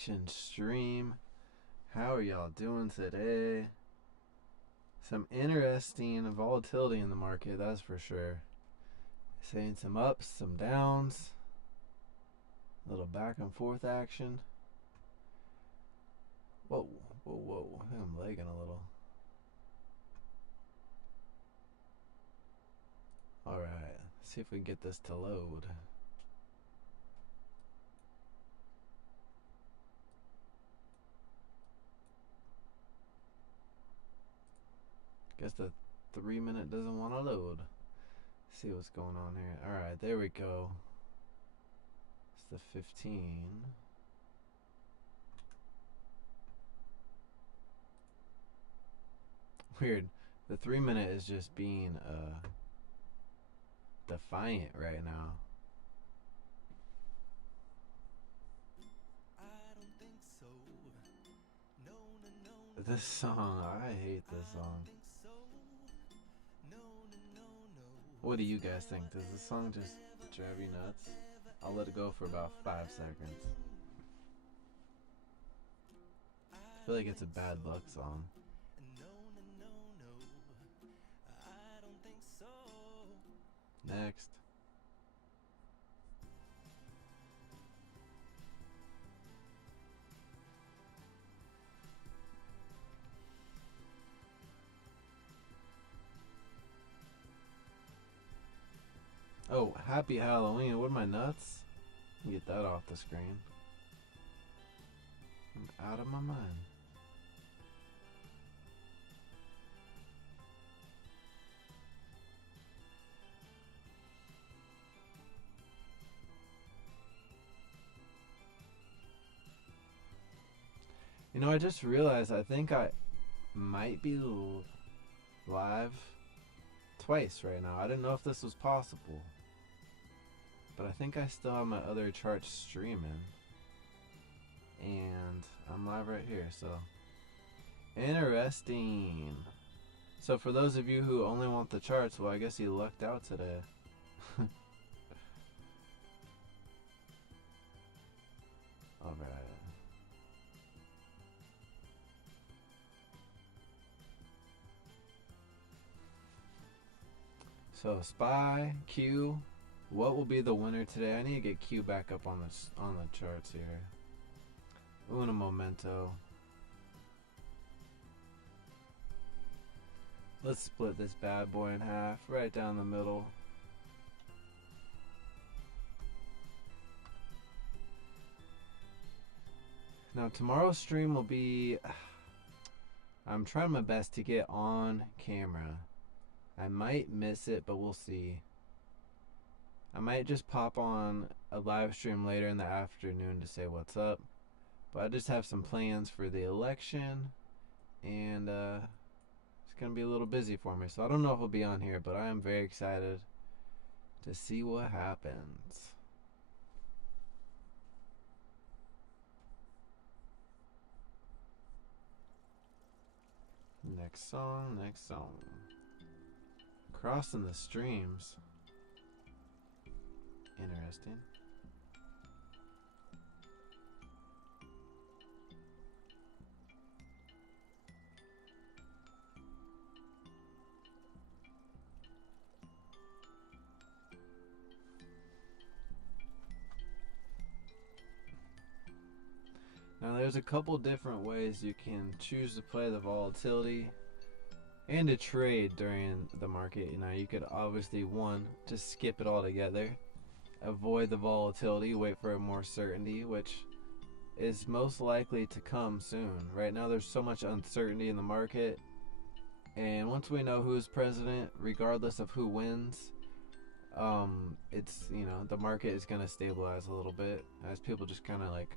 Stream. How are y'all doing today? Some interesting volatility in the market, that's for sure. Seeing some ups, some downs, a little back and forth action. Whoa, whoa, whoa. I think I'm lagging a little. Alright, see if we can get this to load. Guess the 3-minute doesn't want to load. See what's going on here. Alright, there we go. It's the 15. Weird. The 3-minute is just being defiant right now. This song, I hate this song. What do you guys think? Does this song just drive you nuts? I'll let it go for about 5 seconds. I feel like it's a bad luck song. Next. Oh, happy Halloween. What am I, nuts? Get that off the screen. I'm out of my mind. You know, I just realized I think I might be live twice right now. I didn't know if this was possible, but I think I still have my other charts streaming, and I'm live right here, so interesting. So for those of you who only want the charts, well, I guess you lucked out today. Alright. So SPY, Q, what will be the winner today? I need to get Q back up on the charts here. Uno momento. Let's split this bad boy in half, right down the middle. Now tomorrow's stream will be, I'm trying my best to get on camera. I might miss it, but we'll see. I might just pop on a live stream later in the afternoon to say what's up. But I just have some plans for the election, and it's going to be a little busy for me. So I don't know if I'll be on here, but I am very excited to see what happens. Next song, next song. Crossing the streams. Interesting. Now there's a couple different ways you can choose to play the volatility and to trade during the market. You know, you could obviously, one, just skip it altogether, avoid the volatility, wait for more certainty, which is most likely to come soon. Right now there's so much uncertainty in the market, and once we know who's president, regardless of who wins, it's, you know, the market is going to stabilize a little bit as people just kind of like,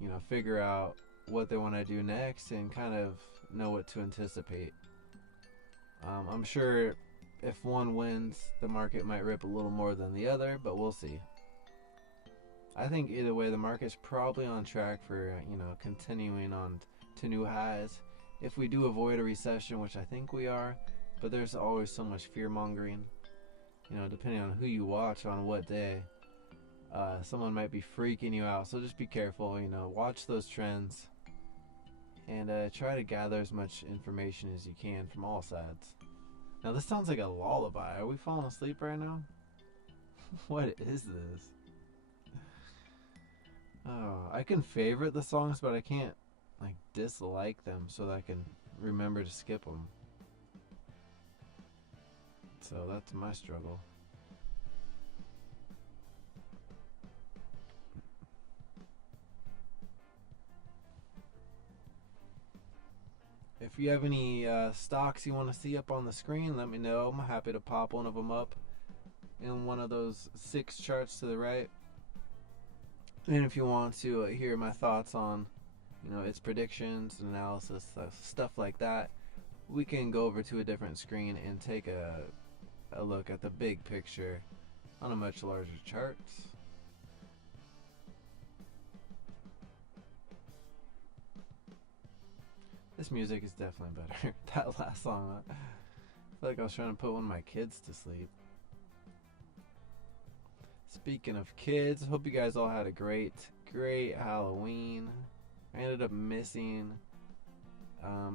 you know, figure out what they want to do next and kind of know what to anticipate. I'm sure if one wins, the market might rip a little more than the other, but we'll see. I think either way, the market's probably on track for, you know, continuing on to new highs. If we do avoid a recession, which I think we are, but there's always so much fear mongering, you know, depending on who you watch on what day. someone might be freaking you out. So just be careful, you know, watch those trends and try to gather as much information as you can from all sides. Now this sounds like a lullaby. Are we falling asleep right now? What is this? Oh, I can favorite the songs, but I can't like dislike them so that I can remember to skip them. So that's my struggle. If you have any stocks you want to see up on the screen, let me know. I'm happy to pop one of them up in one of those 6 charts to the right. And if you want to hear my thoughts on, you know, its predictions, analysis, stuff like that, we can go over to a different screen and take a look at the big picture on a much larger chart. This music is definitely better. That last song, I feel like I was trying to put one of my kids to sleep. Speaking of kids, hope you guys all had a great Halloween. I ended up missing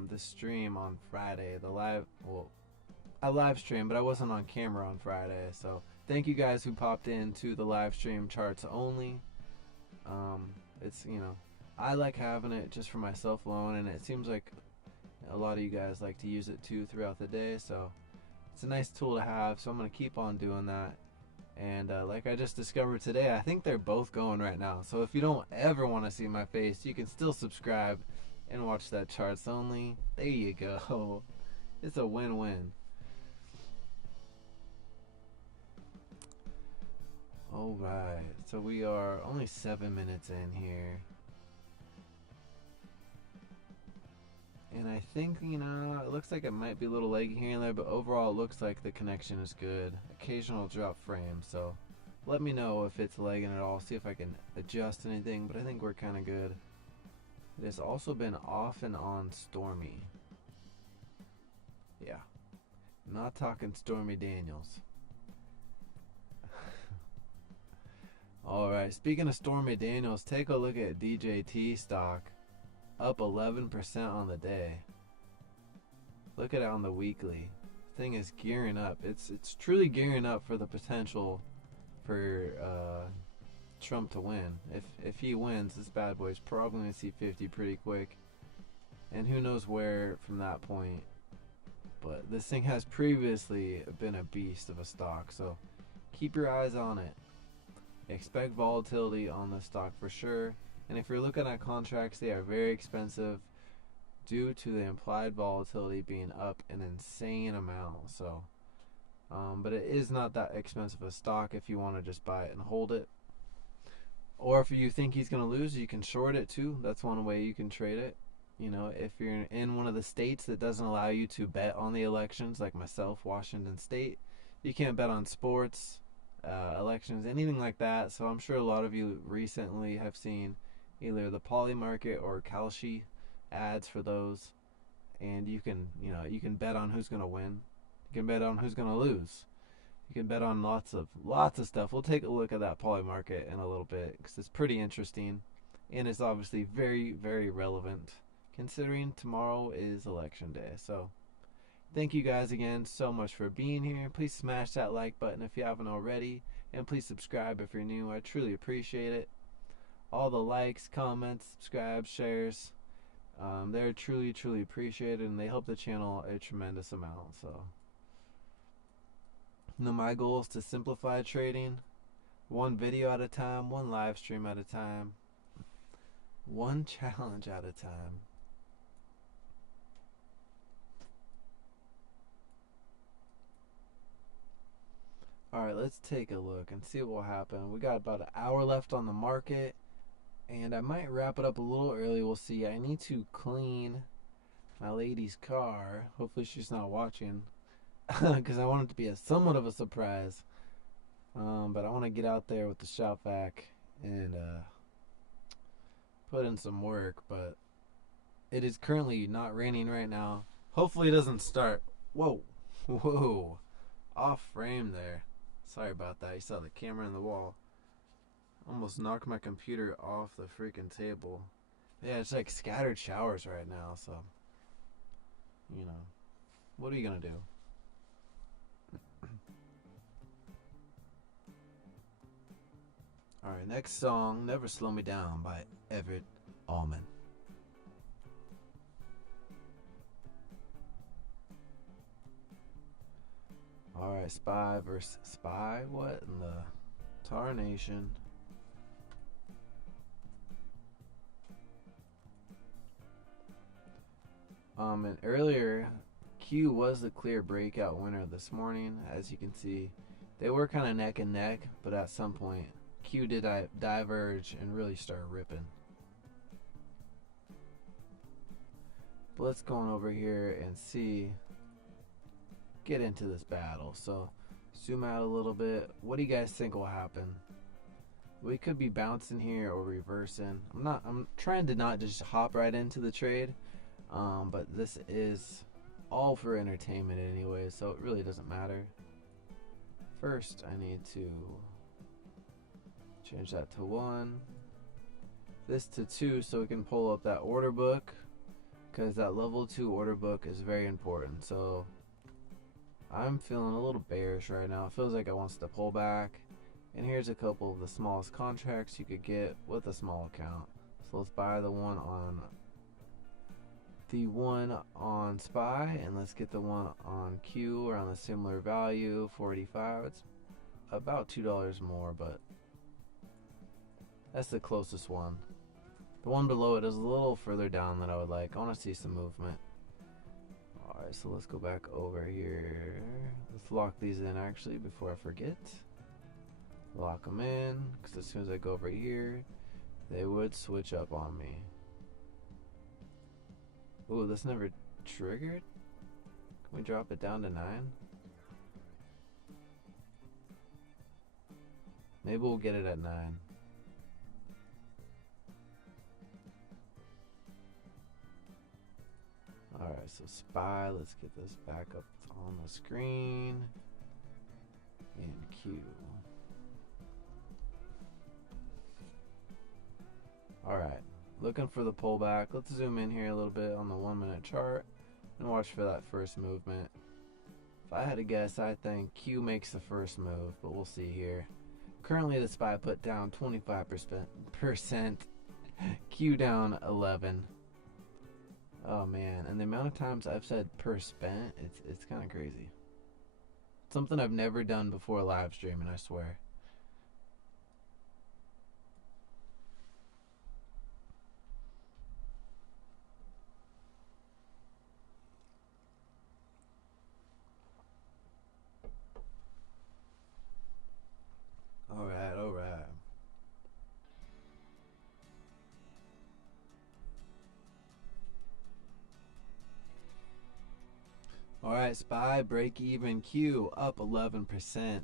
the stream on Friday. I live streamed, but I wasn't on camera on Friday. So thank you guys who popped into the live stream charts only. It's, you know, I like having it just for myself alone, and it seems like a lot of you guys like to use it too throughout the day. So it's a nice tool to have. So I'm gonna keep on doing that. And like I just discovered today, I think they're both going right now. So if you don't ever want to see my face, you can still subscribe and watch that charts only. There you go. It's a win-win. Alright, so we are only 7 minutes in here. And I think, you know, it looks like it might be a little leggy here and there, but overall it looks like the connection is good. Occasional drop frame, so let me know if it's lagging at all, see if I can adjust anything, but I think we're kind of good. It has also been off and on stormy. Yeah, I'm not talking Stormy Daniels. Alright, speaking of Stormy Daniels, take a look at DJT stock. Up 11% on the day. Look at it on the weekly. Thing is gearing up. It's truly gearing up for the potential for Trump to win. If he wins, this bad boy is probably going to see 50 pretty quick. And who knows where from that point. But this thing has previously been a beast of a stock, so keep your eyes on it. Expect volatility on this stock for sure. And if you're looking at contracts, they are very expensive due to the implied volatility being up an insane amount. So, but it is not that expensive a stock if you want to just buy it and hold it. Or if you think he's going to lose, you can short it too. That's one way you can trade it. You know, if you're in one of the states that doesn't allow you to bet on the elections, like myself, Washington State, you can't bet on sports, elections, anything like that. So I'm sure a lot of you recently have seen either the Poly Market or Kalshi ads for those, and you can, you know, you can bet on who's going to win. You can bet on who's going to lose. You can bet on lots of stuff. We'll take a look at that Poly Market in a little bit because it's pretty interesting, and it's obviously very, very relevant considering tomorrow is election day. So thank you guys again so much for being here. Please smash that like button if you haven't already, and please subscribe if you're new. I truly appreciate it. All the likes, comments, subscribes, shares, they're truly, truly appreciated, and they help the channel a tremendous amount. So, you know, my goal is to simplify trading, one video at a time, one live stream at a time, one challenge at a time. Alright, let's take a look and see what will happen. We got about an hour left on the market, and I might wrap it up a little early. We'll see. I need to clean my lady's car. Hopefully she's not watching, because I want it to be somewhat of a surprise. But I want to get out there with the shop vac and put in some work. But it is currently not raining right now. Hopefully it doesn't start. Whoa, whoa, off frame there. Sorry about that. You saw the camera in the wall. Almost knocked my computer off the freaking table. Yeah, it's like scattered showers right now, so you know, what are you gonna do? Alright, next song, Never Slow Me Down by Everett Allman. Alright, Spy versus Spy. What in the tarnation? And earlier, Q was the clear breakout winner this morning. As you can see, they were kind of neck and neck, but at some point, Q did diverge and really start ripping. But let's go on over here and get into this battle. So zoom out a little bit. What do you guys think will happen? We could be bouncing here or reversing. I'm trying to not just hop right into the trade. But this is all for entertainment anyway, so it really doesn't matter. First, I need to change that to 1, this to 2, so we can pull up that order book, because that level 2 order book is very important. So I'm feeling a little bearish right now. It feels like it wants to pull back, and here's a couple of the smallest contracts you could get with a small account. So let's buy the one on SPY, and let's get the one on Q around a similar value, 485. It's about $2 more, but that's the closest one. The one below it is a little further down than I would like. I want to see some movement. Alright, so let's go back over here. Let's lock these in actually before I forget. Lock them in, because as soon as I go over here, they would switch up on me. Ooh, this never triggered? Can we drop it down to 9? Maybe we'll get it at 9. Alright, so SPY, let's get this back up on the screen. And Q. Alright. Looking for the pullback. Let's zoom in here a little bit on the 1-minute chart and watch for that first movement. If I had to guess, I think Q makes the first move, but we'll see here. Currently, the SPY put down 25%, Q down 11. Oh man, and the amount of times I've said per spent, it's kind of crazy. Something I've never done before live streaming, I swear. Alright, SPY break even, Q up 11%.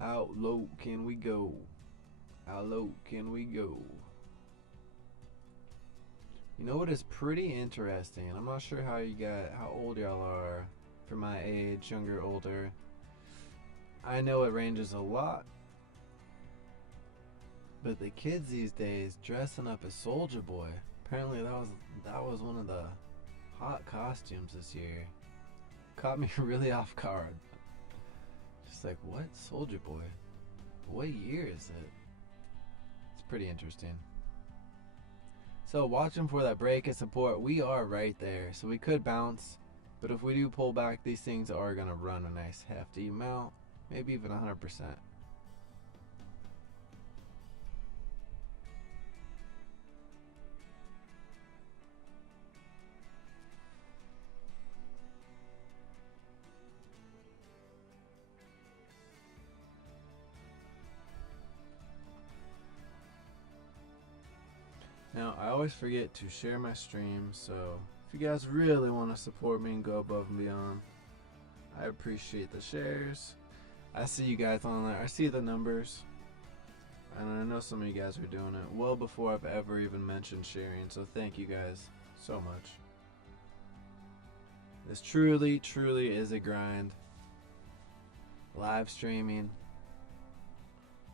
How low can we go? How low can we go? You know what is pretty interesting? I'm not sure how old y'all are, for my age, younger, older. I know it ranges a lot, but the kids these days dressing up as Soldier Boy. Apparently that was one of the hot costumes this year. Caught me really off guard. Just like, what? Soldier Boy? What year is it? It's pretty interesting. So watching for that break and support. We are right there, so we could bounce, but if we do pull back, these things are gonna run a nice hefty amount, maybe even 100%. Now, I always forget to share my stream, so if you guys really want to support me and go above and beyond, I appreciate the shares. I see you guys on there. I see the numbers. And I know some of you guys are doing it well before I've ever even mentioned sharing, so thank you guys so much. This truly, truly is a grind. live streaming.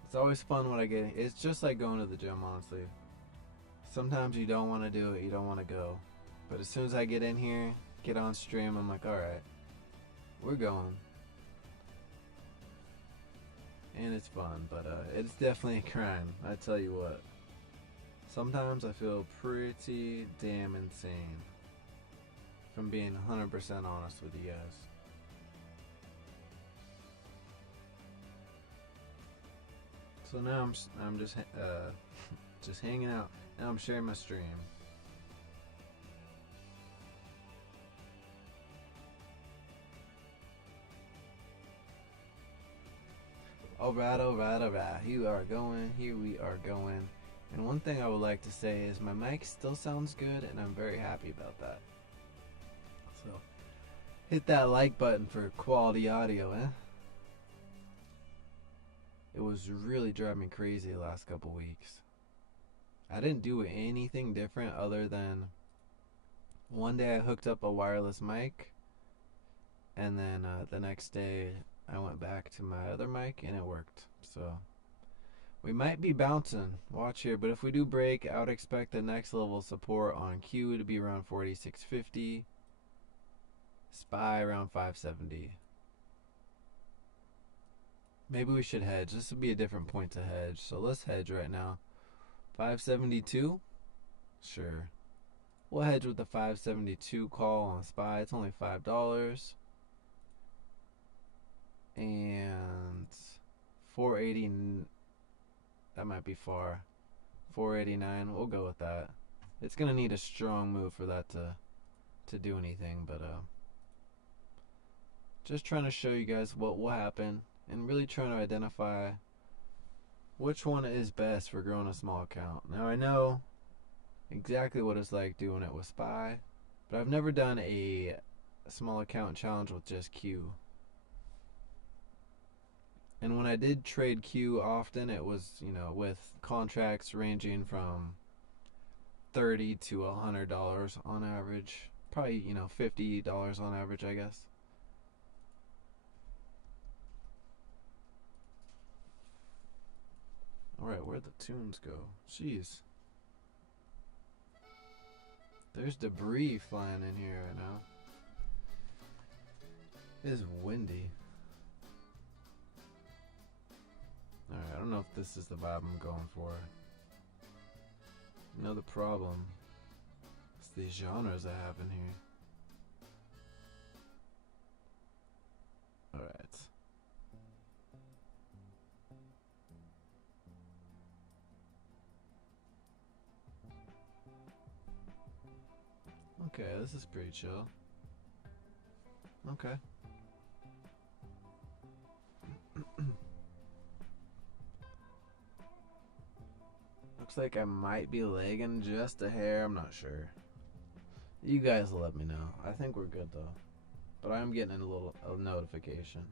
It's always fun when I get. It's just like going to the gym, honestly. Sometimes you don't want to do it, you don't want to go, but as soon as I get in here, get on stream, I'm like, all right, we're going. And it's fun, but it's definitely a crime. I tell you what. Sometimes I feel pretty damn insane. If I'm being 100% honest with you guys. So now I'm just just hanging out. Now I'm sharing my stream. Alright. Here we are going. And one thing I would like to say is my mic still sounds good, and I'm very happy about that. So, hit that like button for quality audio, eh? It was really driving me crazy the last couple weeks. I didn't do anything different other than one day I hooked up a wireless mic, and then the next day I went back to my other mic and it worked. So we might be bouncing, watch here, but if we do break, I would expect the next level of support on Q to be around 46.50, SPY around 570. Maybe we should hedge. This would be a different point to hedge, so let's hedge right now. 572? Sure. We'll hedge with the 572 call on SPY. It's only $5. And 480, that might be far. 489, we'll go with that. It's gonna need a strong move for that to do anything, but just trying to show you guys what will happen and really trying to identify which one is best for growing a small account. Now I know exactly what it's like doing it with SPY, but I've never done a small account challenge with just Q. And when I did trade Q often, it was, with contracts ranging from $30 to $100 on average. Probably, $50 on average, I guess. Alright, where'd the tunes go? Jeez. There's debris flying in here right now. It is windy. Alright, I don't know if this is the vibe I'm going for. The problem is these genres I have in here. Alright. Okay, this is pretty chill. Okay. Looks like I might be lagging just a hair, I'm not sure. You guys will let me know. I think we're good though. But I'm getting a notification.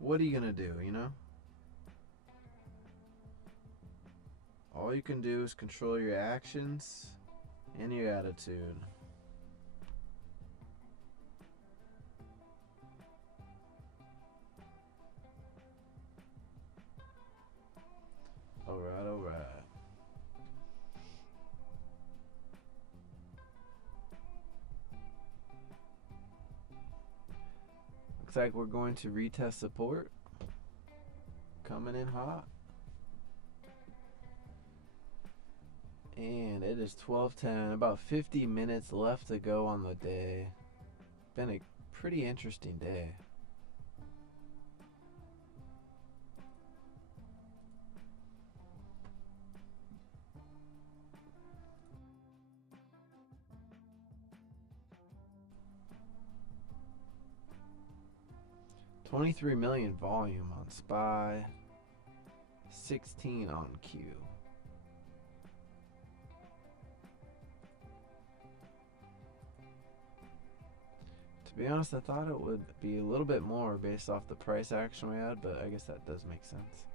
What are you gonna do, All you can do is control your actions and your attitude. Alright. Looks like we're going to retest support. Coming in hot. And it is 12:10, about 50 minutes left to go on the day. Been a pretty interesting day. $23 million volume on SPY, 16 on Q. To be honest, I thought it would be a little bit more based off the price action we had, but I guess that does make sense.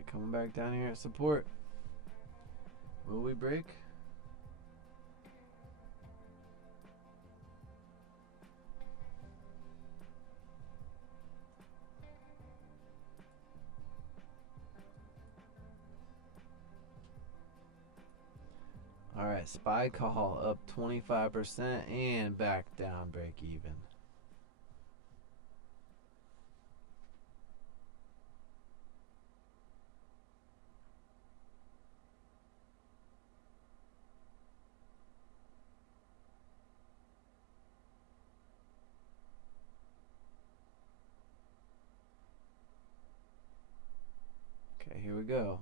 Alright, coming back down here at support. Will we break? Alright, SPY call up 25% and back down, break even. Okay, here we go.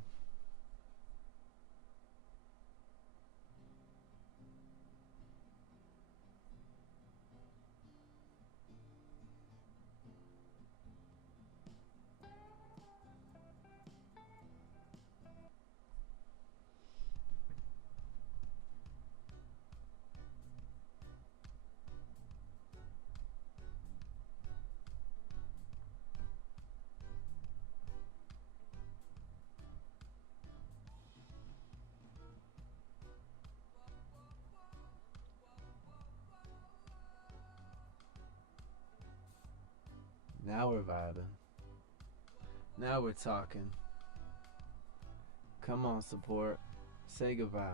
Now we're vibing. Now we're talking. Come on, support. Say goodbye.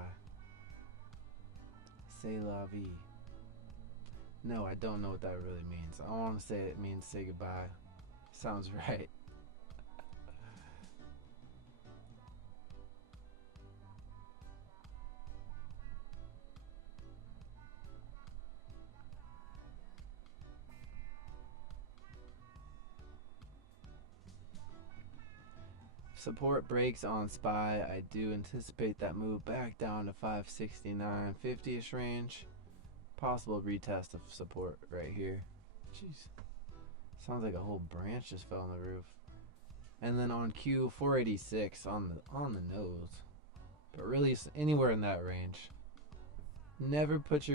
Say la vie. No, I don't know what that really means. I want to say it means say goodbye. Sounds right. Support breaks on SPY. I do anticipate that move back down to 569, 50ish range. Possible retest of support right here. Jeez. Sounds like a whole branch just fell on the roof. And then on Q, 486 on the nose. But really anywhere in that range. Never put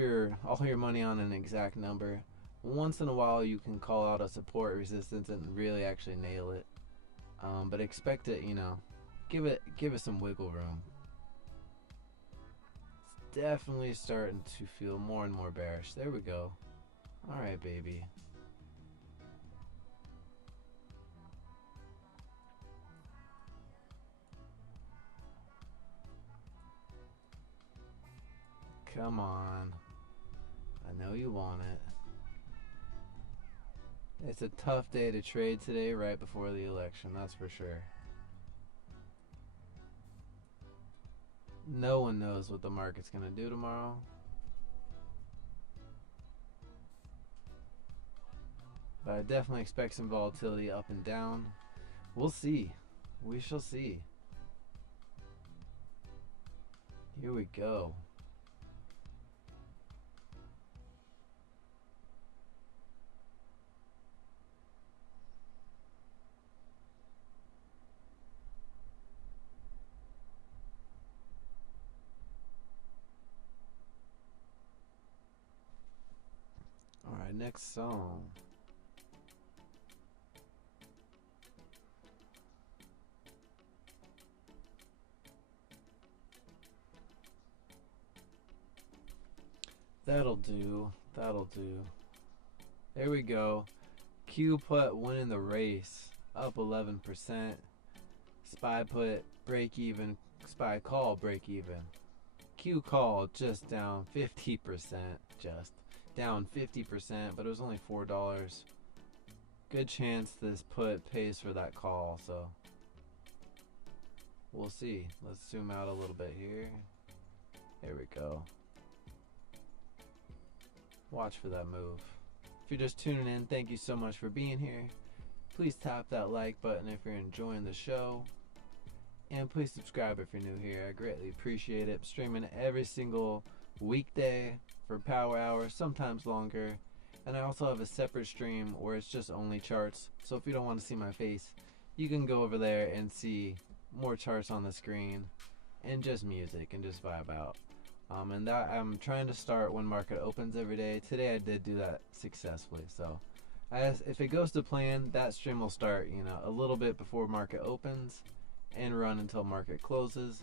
all your money on an exact number. Once in a while you can call out a support resistance and really actually nail it. But expect it, give it some wiggle room. It's definitely starting to feel more and more bearish. There we go. All right, baby. Come on. I know you want it. It's a tough day to trade today, right before the election, that's for sure. No one knows what the market's going to do tomorrow. But I definitely expect some volatility up and down. We'll see. We shall see. Here we go. Alright, next song. That'll do. That'll do. There we go. Q put winning the race. Up 11%. SPY put break even. SPY call break even. Q call just down 50%. Just down 50%, but it was only $4. Good chance this put pays for that call, so we'll see. Let's zoom out a little bit here. There we go. Watch for that move. If you're just tuning in, thank you so much for being here. Please tap that like button if you're enjoying the show. And please subscribe if you're new here. I greatly appreciate it. I'm streaming every single weekday for power hour, sometimes longer. And I also have a separate stream where it's just only charts. So if you don't want to see my face, you can go over there and see more charts on the screen and just music and just vibe out. And that I'm trying to start when market opens every day. Today I did do that successfully. So if it goes to plan, that stream will start, a little bit before market opens. and run until market closes,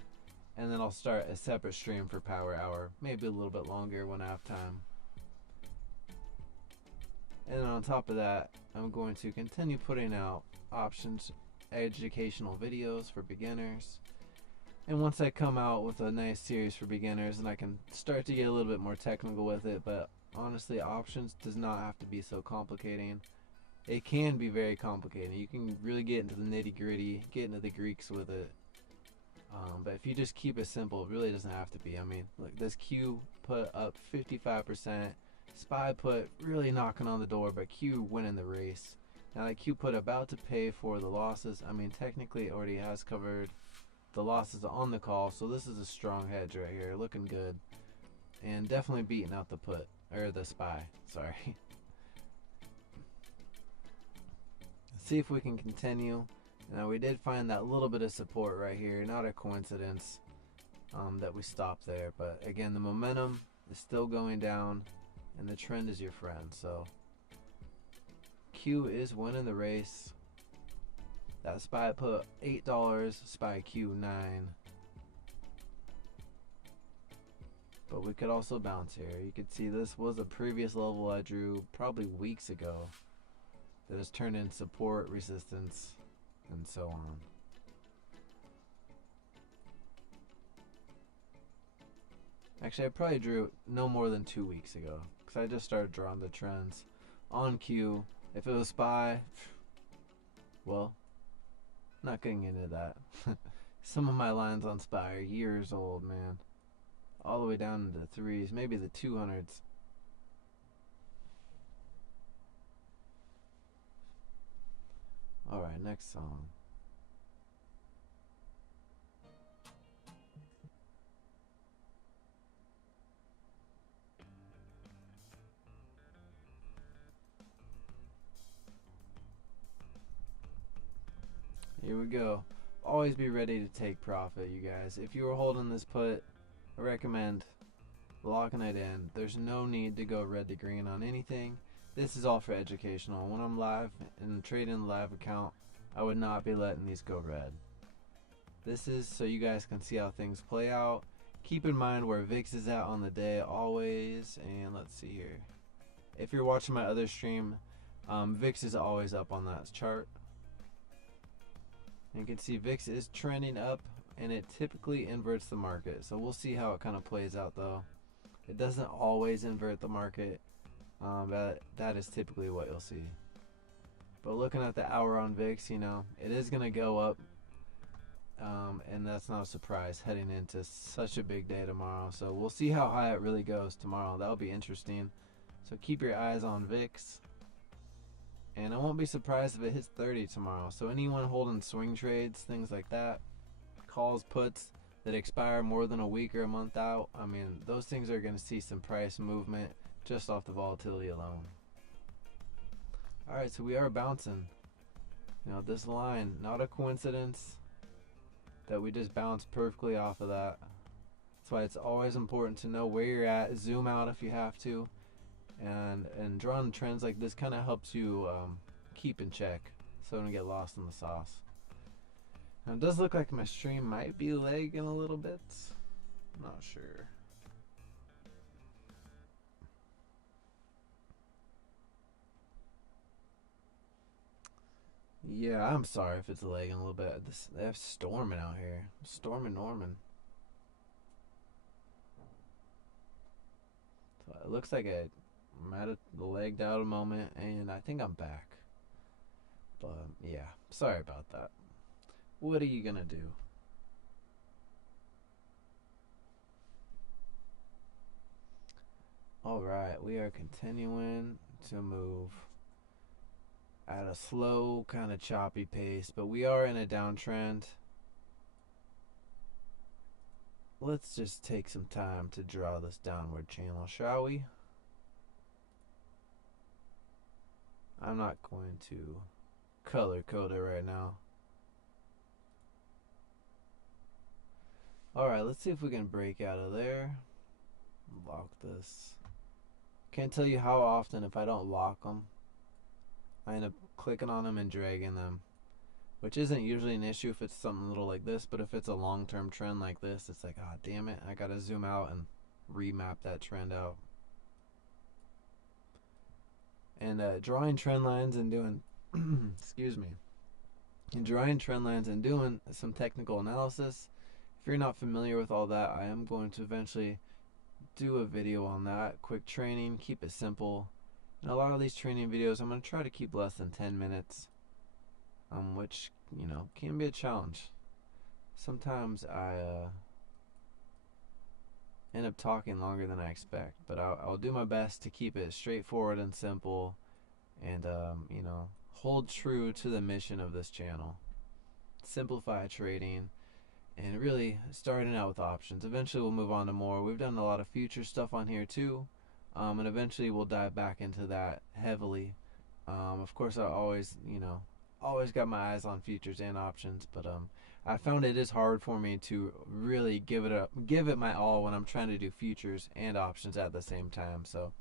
and then I'll start a separate stream for power hour, maybe a little bit longer when I have time. And on top of that, I'm going to continue putting out options educational videos for beginners. And once I come out with a nice series for beginners, and I can start to get a little bit more technical with it, but honestly, options does not have to be so complicating. It can be very complicated. You can really get into the nitty gritty, get into the Greeks with it. But if you just keep it simple, it really doesn't have to be. I mean, look, this Q put up 55%. SPY put really knocking on the door, but Q winning the race. Now that Q put about to pay for the losses, I mean, technically it already has covered the losses on the call, so this is a strong hedge right here, looking good. And definitely beating out the put, or the SPY, sorry. Let's see if we can continue. Now we did find that little bit of support right here, not a coincidence that we stopped there, but again, the momentum is still going down and the trend is your friend. So Q is winning the race. That SPY put $8, SPY Q 9. But we could also bounce here. You could see this was a previous level I drew probably weeks ago that has turned in support, resistance, and so on. Actually, I probably drew no more than 2 weeks ago, because I just started drawing the trends on Q. If it was SPY, well, not getting into that. Some of my lines on SPY are years old, man. All the way down into the threes, maybe the 200s. Alright, next song. Here we go. Always be ready to take profit, you guys. If you were holding this put, I recommend locking it in. There's no need to go red to green on anything. This is all for educational. When I'm live and trading the live account, I would not be letting these go red. This is so you guys can see how things play out. Keep in mind where VIX is at on the day always. And let's see here. If you're watching my other stream, VIX is always up on that chart. And you can see VIX is trending up, and it typically inverts the market. So we'll see how it kind of plays out though. It doesn't always invert the market. That is typically what you'll see. But looking at the hour on VIX, you know, it is going to go up. And that's not a surprise heading into such a big day tomorrow. So we'll see how high it really goes tomorrow. That'll be interesting. So keep your eyes on VIX. And I won't be surprised if it hits 30 tomorrow. So anyone holding swing trades, things like that, calls, puts that expire more than a week or a month out, I mean, those things are going to see some price movement just off the volatility alone. Alright, so we are bouncing. You know, this line, not a coincidence that we just bounced perfectly off of that. That's why it's always important to know where you're at, zoom out if you have to. And drawing trends like this kind of helps you keep in check so don't get lost in the sauce. Now it does look like my stream might be lagging a little bit. I'm not sure. Yeah, I'm sorry if it's lagging a little bit. They're storming out here. Storming Norman. So it looks like I'm at a lagged out a moment, and I think I'm back. But yeah, sorry about that. What are you gonna do? Alright, we are continuing to move at a slow, kind of choppy pace, but we are in a downtrend. Let's just take some time to draw this downward channel, shall we? I'm not going to color code it right now. Alright, let's see if we can break out of there. Lock this. Can't tell you how often if I don't lock them, I end up clicking on them and dragging them. which isn't usually an issue if it's something little like this, but if it's a long-term trend like this, it's like, ah, oh, damn it, I gotta zoom out and remap that trend out. And drawing trend lines and doing, excuse me, and drawing trend lines and doing some technical analysis. If you're not familiar with all that, I am going to eventually do a video on that. Quick training, keep it simple. And a lot of these training videos, I'm going to try to keep less than 10 minutes, which, you know, can be a challenge. Sometimes I end up talking longer than I expect, but I'll do my best to keep it straightforward and simple, and you know, hold true to the mission of this channel. Simplify trading, and really starting out with options. Eventually we'll move on to more. We've done a lot of future stuff on here too, and eventually we'll dive back into that heavily. Of course, I always, you know, always got my eyes on futures and options, but I found it is hard for me to really give it my all when I'm trying to do futures and options at the same time. So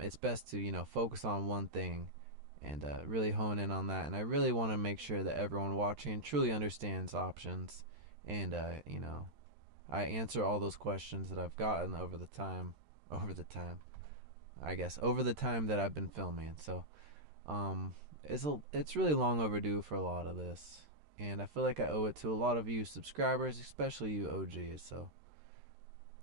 it's best to, you know, focus on one thing and really hone in on that. And I really want to make sure that everyone watching truly understands options, and you know, I answer all those questions that I've gotten over the time that I've been filming. So it's really long overdue for a lot of this, and I feel like I owe it to a lot of you subscribers, especially you OGs. So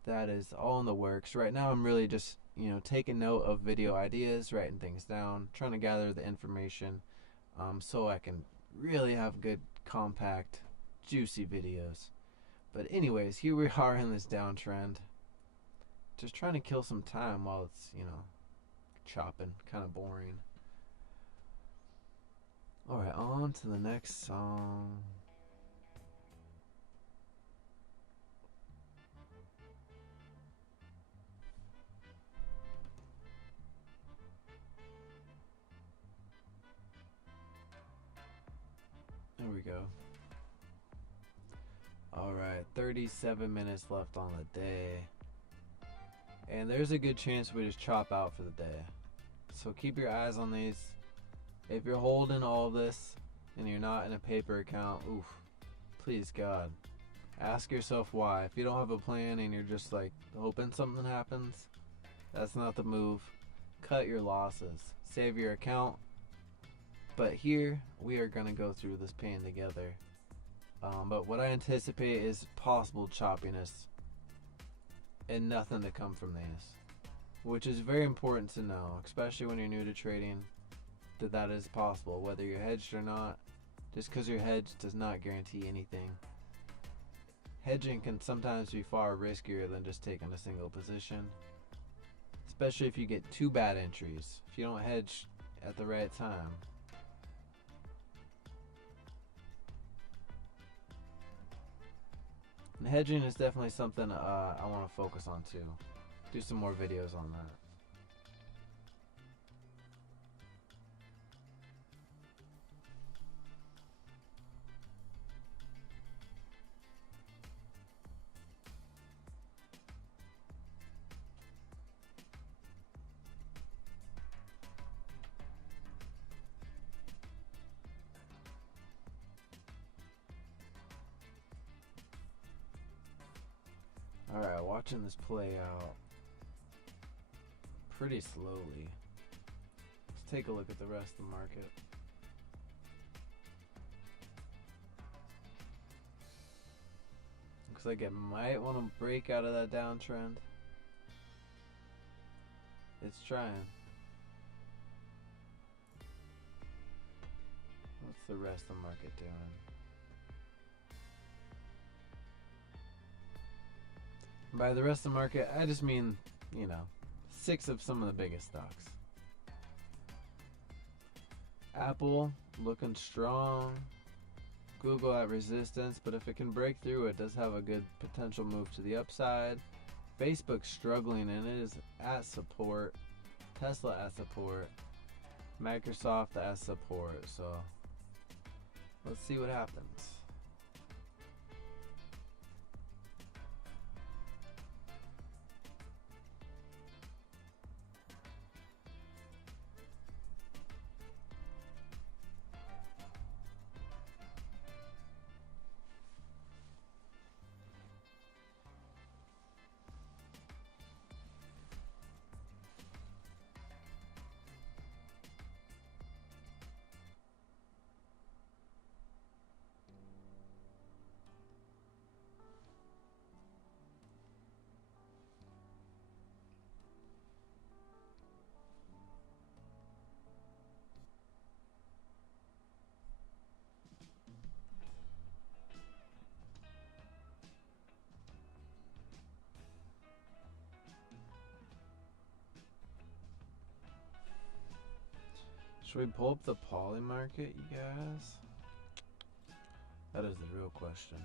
that is all in the works. Right now I'm really just, you know, taking note of video ideas, writing things down, trying to gather the information, so I can really have good, compact, juicy videos. But anyways, here we are in this downtrend, just trying to kill some time while it's, you know, chopping, kind of boring. Alright, on to the next song. There we go. Alright, 37 minutes left on the day. And there's a good chance we just chop out for the day. So keep your eyes on these. If you're holding all of this and you're not in a paper account, oof, please God, ask yourself why. If you don't have a plan and you're just like hoping something happens, that's not the move. Cut your losses. Save your account. But here, we are going to go through this pain together. But what I anticipate is possible choppiness and nothing to come from these, which is very important to know, especially when you're new to trading, that is possible, whether you're hedged or not. Just because you're hedged does not guarantee anything. Hedging can sometimes be far riskier than just taking a single position, especially if you get two bad entries, if you don't hedge at the right time. And hedging is definitely something I want to focus on too. Do some more videos on that. Alright, watching this play out pretty slowly. Let's take a look at the rest of the market. Looks like it might want to break out of that downtrend. It's trying. What's the rest of the market doing? By the rest of the market, I just mean, you know, 6 of some of the biggest stocks. Apple looking strong. Google at resistance, but if it can break through, it does have a good potential move to the upside. Facebook struggling, and it is at support. Tesla at support. Microsoft at support. So let's see what happens. Should we pull up the poly market, you guys? That is the real question.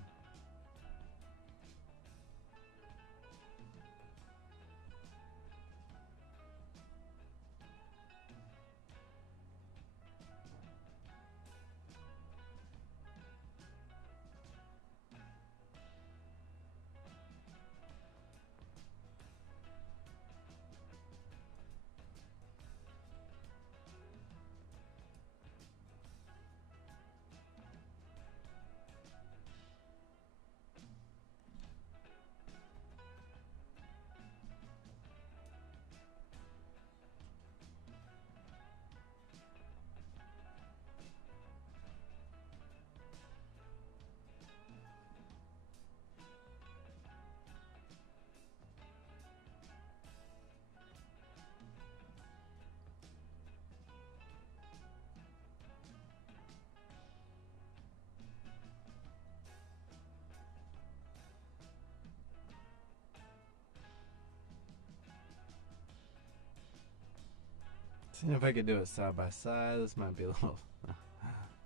Seeing if I could do it side by side. This might be a little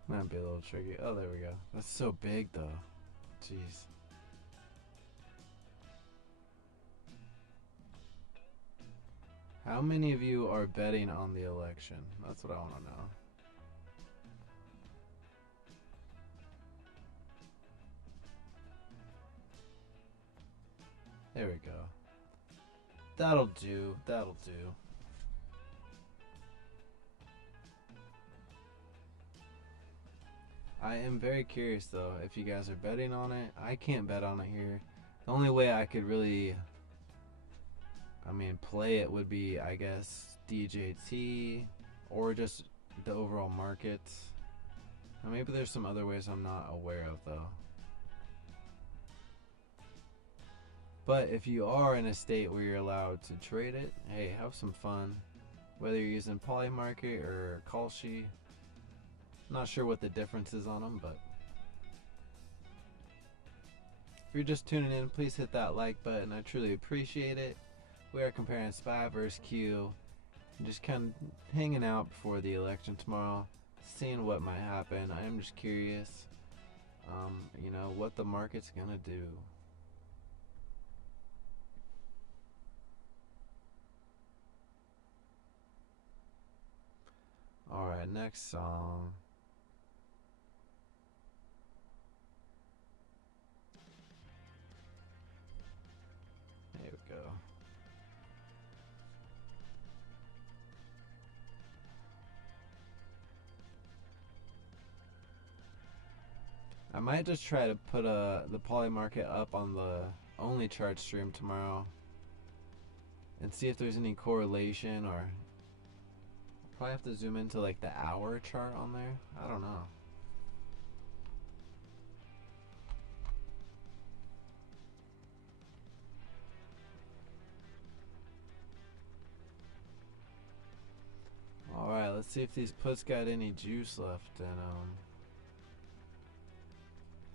might be a little tricky. Oh, there we go. That's so big though. Jeez. How many of you are betting on the election? That's what I want to know. There we go. That'll do. That'll do. I am very curious though if you guys are betting on it. I can't bet on it here. The only way I could really, play it would be, I guess, DJT or just the overall market. Now, maybe there's some other ways I'm not aware of though. But if you are in a state where you're allowed to trade it, hey, have some fun. Whether you're using Polymarket or Kalshi. Not sure what the difference is on them, but if you're just tuning in, please hit that like button. I truly appreciate it. We are comparing SPY versus Q, and just kind of hanging out before the election tomorrow, seeing what might happen. I am just curious, what the market's gonna do. All right, next song. There we go. I might just try to put the poly market up on the only chart stream tomorrow and see if there's any correlation, or probably have to zoom into like the hour chart on there. I don't know. Alright, let's see if these puts got any juice left in them.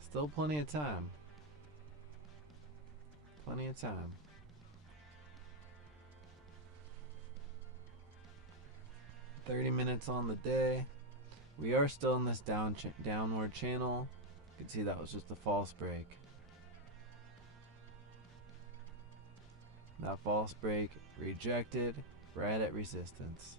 Still plenty of time. Plenty of time. $30 minutes on the day. We are still in this downward channel. You can see that was just a false break. That false break rejected right at resistance.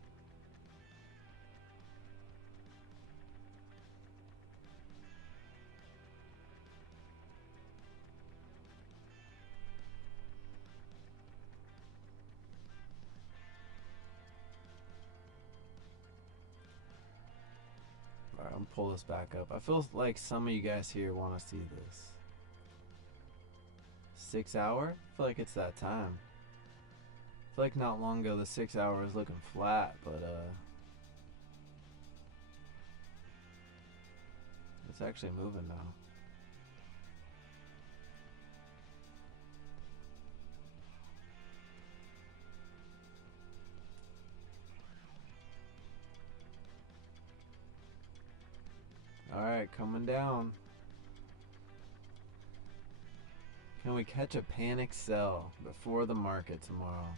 Alright, I'm gonna pull this back up. I feel like some of you guys here want to see this. 6 hour? I feel like it's that time. I feel like not long ago the 6 hour was looking flat, but it's actually moving now. Alright, coming down. Can we catch a panic sell before the market tomorrow?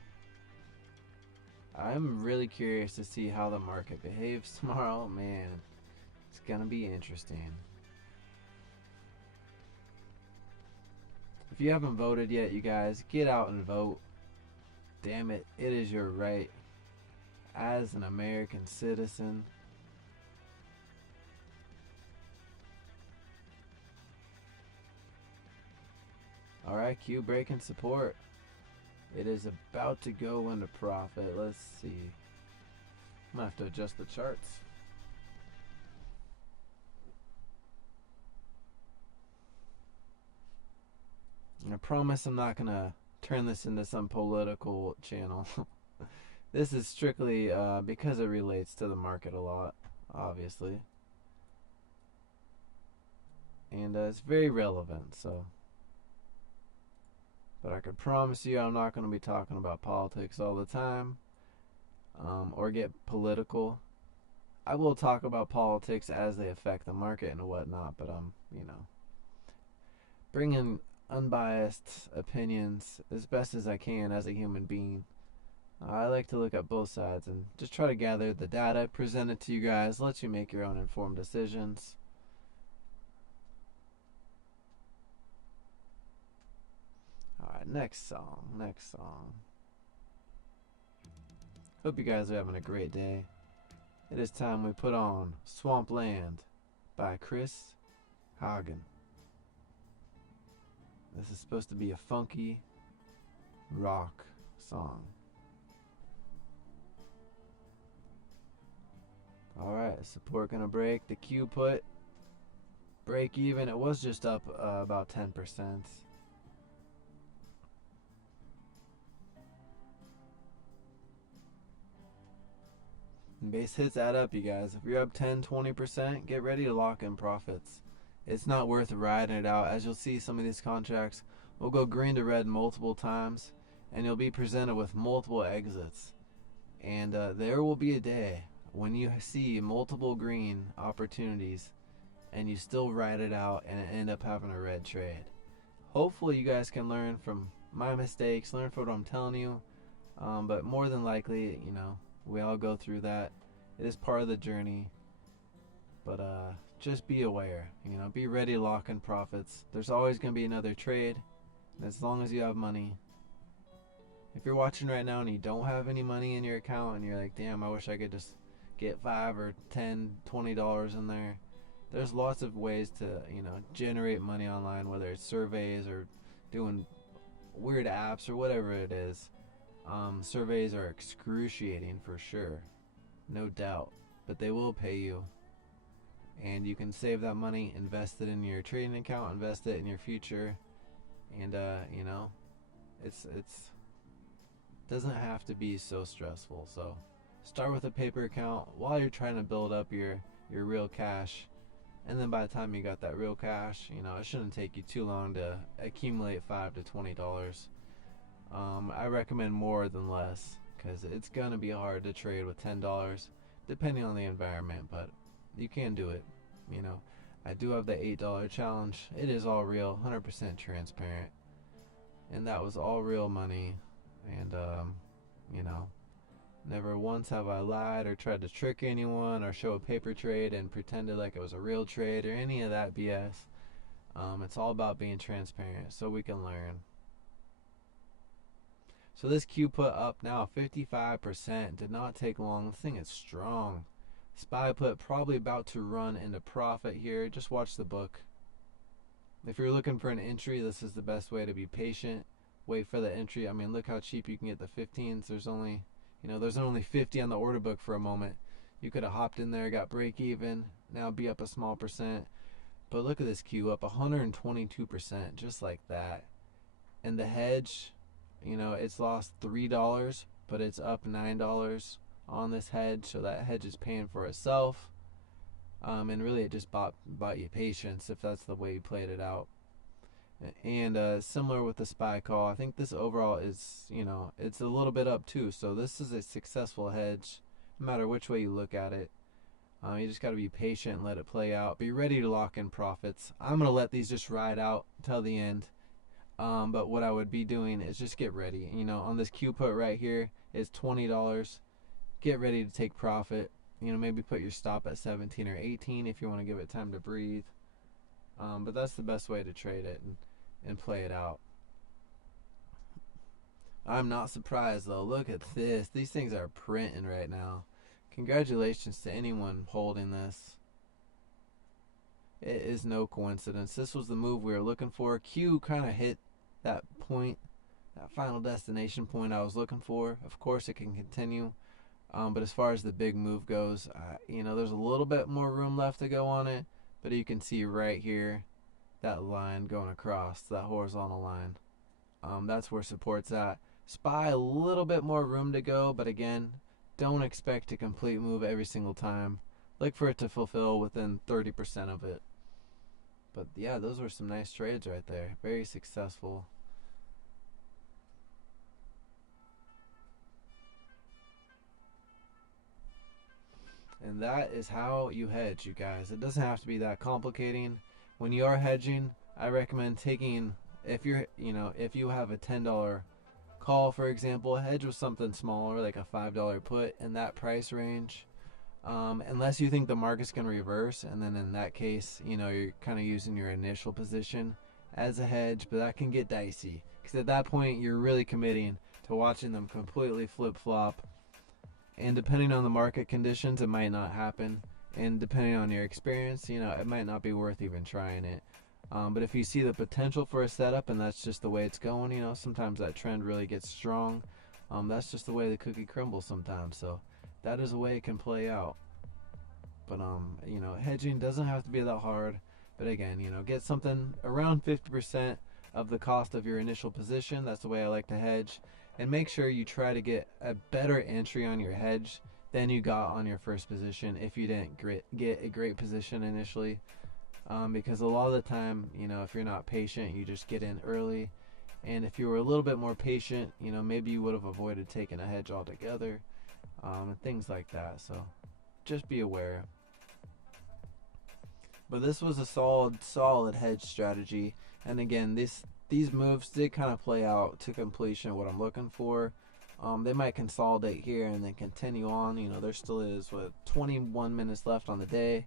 I'm really curious to see how the market behaves tomorrow. Man, it's gonna be interesting. If you haven't voted yet, you guys, get out and vote. Damn it, it is your right as an American citizen. Alright, Q breaking support. It is about to go into profit. Let's see. I'm gonna have to adjust the charts. And I promise I'm not gonna turn this into some political channel. This is strictly because it relates to the market a lot, obviously. And it's very relevant, so. But I can promise you I'm not going to be talking about politics all the time or get political. I will talk about politics as they affect the market and whatnot, but you know, bringing unbiased opinions as best as I can as a human being. I like to look at both sides and just try to gather the data, present it to you guys, let you make your own informed decisions. Alright, next song. Hope you guys are having a great day. It is time we put on Swampland by Chris Hagen. This is supposed to be a funky rock song. Alright, support gonna break. The Q put break even. It was just up about 10%. And base hits add up, you guys. If you're up 10-20%, get ready to lock in profits. It's not worth riding it out. As you'll see, some of these contracts will go green to red multiple times, and you'll be presented with multiple exits. And there will be a day when you see multiple green opportunities and you still ride it out and end up having a red trade. Hopefully you guys can learn from my mistakes, learn from what I'm telling you, but more than likely, you know, we all go through that. It is part of the journey, but just be aware, you know, be ready to lock in profits. There's always going to be another trade, and as long as you have money. If you're watching right now and you don't have any money in your account and you're like, damn, I wish I could just get $5 or $10, $20 in there. There's lots of ways to, you know, generate money online, whether it's surveys or doing weird apps or whatever it is. Surveys are excruciating for sure, no doubt, but they will pay you. And you can save that money, invest it in your trading account, invest it in your future, and you know, it's doesn't have to be so stressful. So start with a paper account while you're trying to build up your real cash, and then by the time you got that real cash, you know, it shouldn't take you too long to accumulate $5 to $20. I recommend more than less, because it's gonna be hard to trade with $10 depending on the environment, but you can do it. You know, I do have the $8 challenge. It is all real, 100% transparent, and that was all real money. And you know, never once have I lied or tried to trick anyone or show a paper trade and pretended like it was a real trade or any of that BS. It's all about being transparent so we can learn. So this Q put up now 55%. Did not take long. This thing is strong. SPY put probably about to run into profit here. Just watch the book. If you're looking for an entry, this is the best way to be patient. Wait for the entry. I mean, look how cheap you can get the 15s. There's only, you know, there's only 50 on the order book for a moment. You could have hopped in there, got break even, now be up a small percent. But look at this Q up 122%, just like that. And the hedge, you know, it's lost $3, but it's up $9 on this hedge, so that hedge is paying for itself. And really it just bought you patience if that's the way you played it out. And similar with the SPY call, I think this overall is, you know, it's a little bit up too. So this is a successful hedge, no matter which way you look at it. You just got to be patient and let it play out. Be ready to lock in profits. I'm going to let these just ride out till the end. But what I would be doing is just get ready. You know, on this Q put right here is $20. get ready to take profit. You know, maybe put your stop at 17 or 18 if you want to give it time to breathe. But that's the best way to trade it and play it out. I'm not surprised though. Look at this. These things are printing right now. Congratulations to anyone holding this. It is no coincidence. This was the move we were looking for. Q kind of hit that point, that final destination point I was looking for. Of course, it can continue. But as far as the big move goes, you know, there's a little bit more room left to go on it. But you can see right here that line going across, that horizontal line. That's where support's at. SPY a little bit more room to go, but again, don't expect a complete move every single time. Look for it to fulfill within 30% of it. But yeah, those were some nice trades right there. Very successful. And that is how you hedge, you guys. It doesn't have to be that complicating. When you are hedging, I recommend taking, if you have a $10 call, for example, hedge with something smaller, like a $5 put in that price range. Unless you think the market's going to reverse, and then in that case, you know, you're kind of using your initial position as a hedge, but that can get dicey because at that point you're really committing to watching them completely flip-flop, and depending on the market conditions, it might not happen, and depending on your experience, you know, it might not be worth even trying it. But if you see the potential for a setup and that's just the way it's going, you know, sometimes that trend really gets strong. That's just the way the cookie crumbles sometimes. So that is a way it can play out. But you know, hedging doesn't have to be that hard. But again, you know, get something around 50% of the cost of your initial position. That's the way I like to hedge. And make sure you try to get a better entry on your hedge than you got on your first position if you didn't get a great position initially. Because a lot of the time, you know, if you're not patient, you just get in early. And if you were a little bit more patient, you know, maybe you would have avoided taking a hedge altogether, and things like that. So just be aware. But this was a solid hedge strategy. And again, these moves did kind of play out to completion what I'm looking for. They might consolidate here and then continue on. You know, there still is 21 minutes left on the day.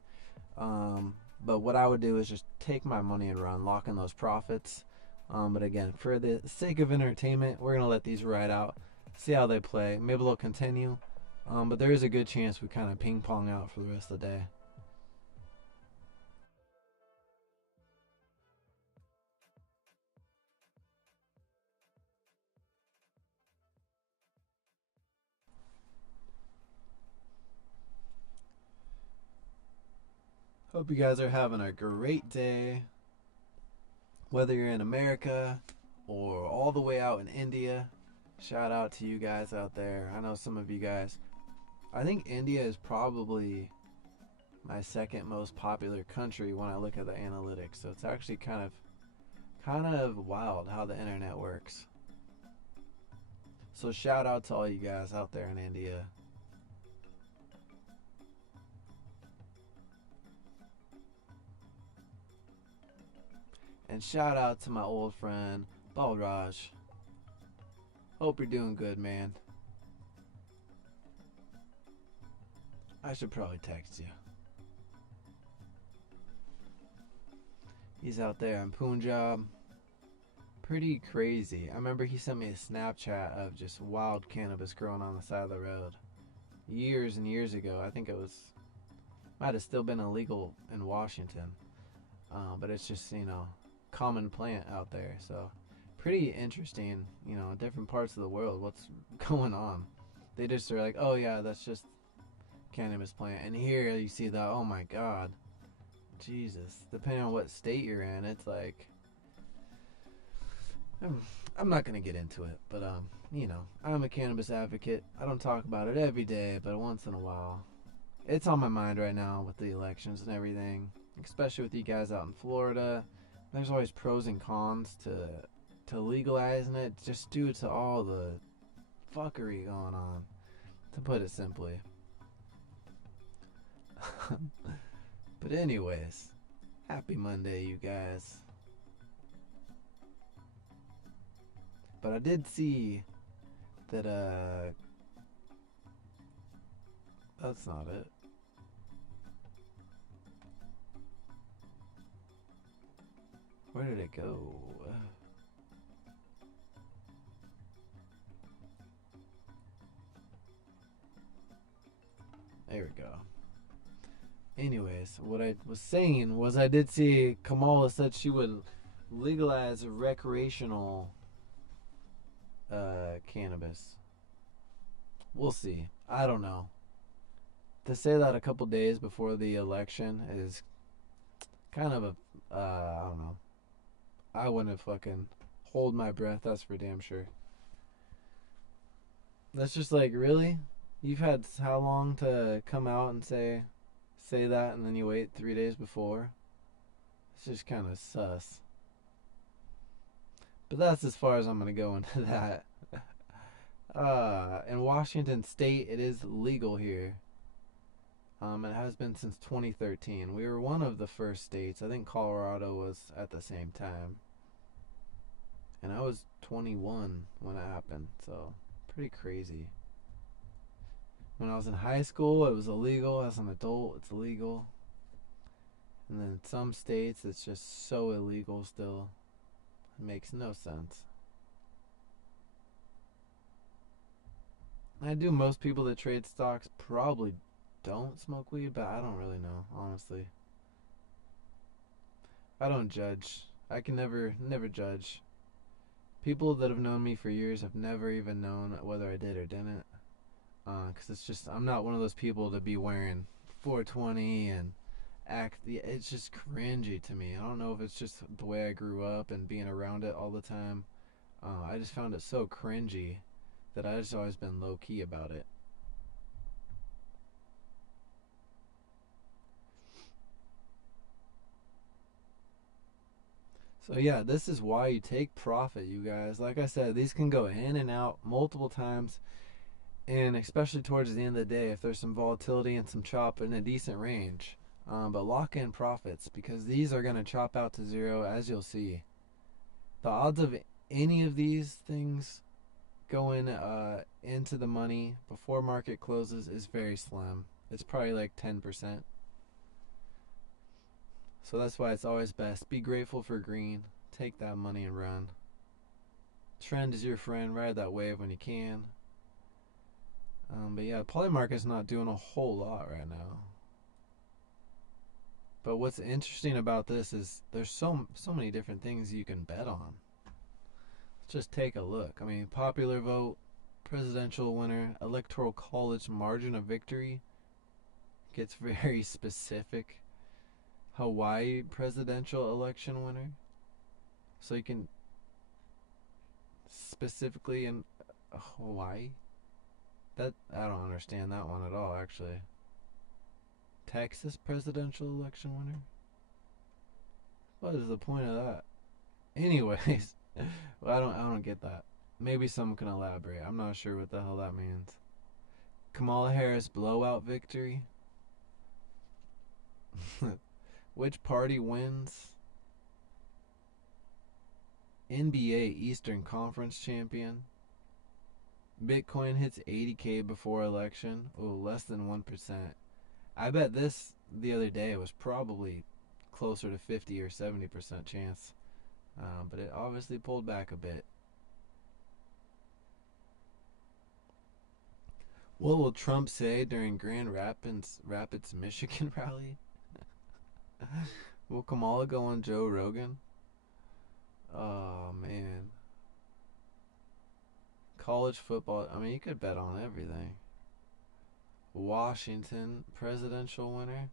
But what I would do is just take my money and run, lock in those profits. But again, for the sake of entertainment, we're going to let these ride out, see how they play. Maybe they'll continue. But there is a good chance we kind of ping pong out for the rest of the day. Hope you guys are having a great day. Whether you're in America or all the way out in India, shout out to you guys out there. I know some of you guys. I think India is probably my second most popular country when I look at the analytics. So it's actually kind of wild how the internet works. So shout out to all you guys out there in India. And shout out to my old friend Balraj. Hope you're doing good, man. I should probably text you. He's out there in Punjab. Pretty crazy. I remember he sent me a Snapchat of just wild cannabis growing on the side of the road. Years and years ago. I think it might have still been illegal in Washington. But it's just, you know, common plant out there. So pretty interesting, you know, different parts of the world, what's going on. They just are like, oh yeah, that's just cannabis plant. And here you see that, oh my god, Jesus, depending on what state you're in, it's like, I'm not gonna get into it, but you know, I'm a cannabis advocate. I don't talk about it every day, but once in a while. It's on my mind right now with the elections and everything, especially with you guys out in Florida. There's always pros and cons to legalizing it, just due to all the fuckery going on, to put it simply. But anyways, happy Monday, you guys. But I did see that That's not it. Where did it go? There we go. Anyways, what I was saying was I did see Kamala said she would legalize recreational cannabis. We'll see. I don't know. To say that a couple days before the election is kind of a I don't know. I wouldn't fucking hold my breath. That's for damn sure. That's just like, really? You've had how long to come out and say that, and then you wait 3 days before? It's just kind of sus. But that's as far as I'm gonna go into that. In Washington State, it is legal here. It has been since 2013. We were one of the first states. I think Colorado was at the same time. And I was 21 when it happened, so pretty crazy. When I was in high school, it was illegal. As an adult, it's illegal. And then in some states, it's just so illegal still. It makes no sense. I do. Most people that trade stocks probably don't smoke weed, but I don't really know, honestly. I don't judge. I can never judge. People that have known me for years have never even known whether I did or didn't. Because it's just, I'm not one of those people to be wearing 420 and act, it's just cringy to me. I don't know if it's just the way I grew up and being around it all the time. I just found it so cringy that I just always been low key about it. So yeah, this is why you take profit, you guys. Like I said, these can go in and out multiple times, and especially towards the end of the day, if there's some volatility and some chop in a decent range. But lock in profits, because these are going to chop out to zero, as you'll see. The odds of any of these things going into the money before market closes is very slim. It's probably like 10%. So that's why it's always best. Be grateful for green. Take that money and run. Trend is your friend. Ride that wave when you can. But yeah, polymarket's not doing a whole lot right now. But what's interesting about this is there's so many different things you can bet on. Let's just take a look. I mean, popular vote, presidential winner, electoral college margin of victory. Gets very specific. Hawaii presidential election winner. So you can specifically in Hawaii. That I don't understand that one at all, actually. Texas presidential election winner. What is the point of that? Anyways, well, I don't get that. Maybe someone can elaborate. I'm not sure what the hell that means. Kamala Harris blowout victory. Which party wins? NBA Eastern Conference champion. Bitcoin hits 80K before election. Oh, less than 1%. I bet this the other day was probably closer to 50 or 70% chance. But it obviously pulled back a bit. What will Trump say during Grand Rapids, Michigan rally? Will Kamala go on Joe Rogan? Oh, man. College football. I mean, you could bet on everything. Washington presidential winner.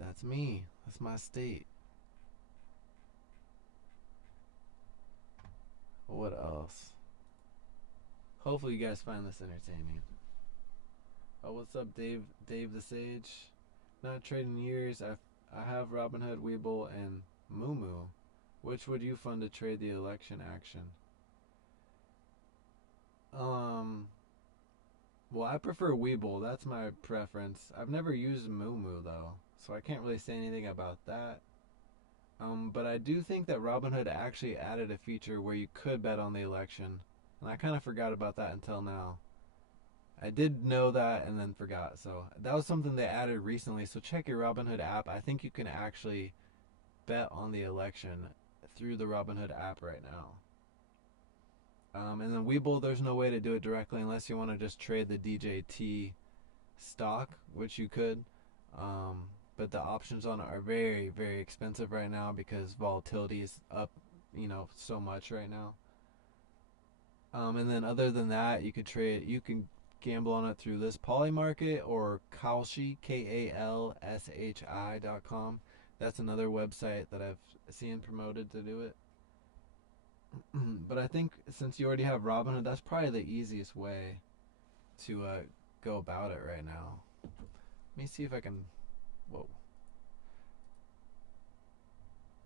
That's me. That's my state. What else? Hopefully you guys find this entertaining. Oh, what's up, Dave? Dave the Sage. Not trading years. I have Robinhood, Webull, and Moomoo. Which would you fund to trade the election action? Well, I prefer Webull. That's my preference. I've never used Moomoo though, so I can't really say anything about that. But I do think that Robinhood actually added a feature where you could bet on the election, and I kind of forgot about that until now. I did know that and then forgot. So that was something they added recently. So check your Robinhood app. I think you can actually bet on the election through the Robinhood app right now. And then Webull, there's no way to do it directly unless you want to just trade the DJT stock, which you could. But the options on it are very, very expensive right now because volatility is up, so much right now. And then other than that, you can gamble on it through this Poly Market or Kalshi, KALSHI.com. That's another website that I've seen promoted to do it. But I think since you already have Robinhood, that's probably the easiest way to go about it right now. Let me see if I can. Whoa.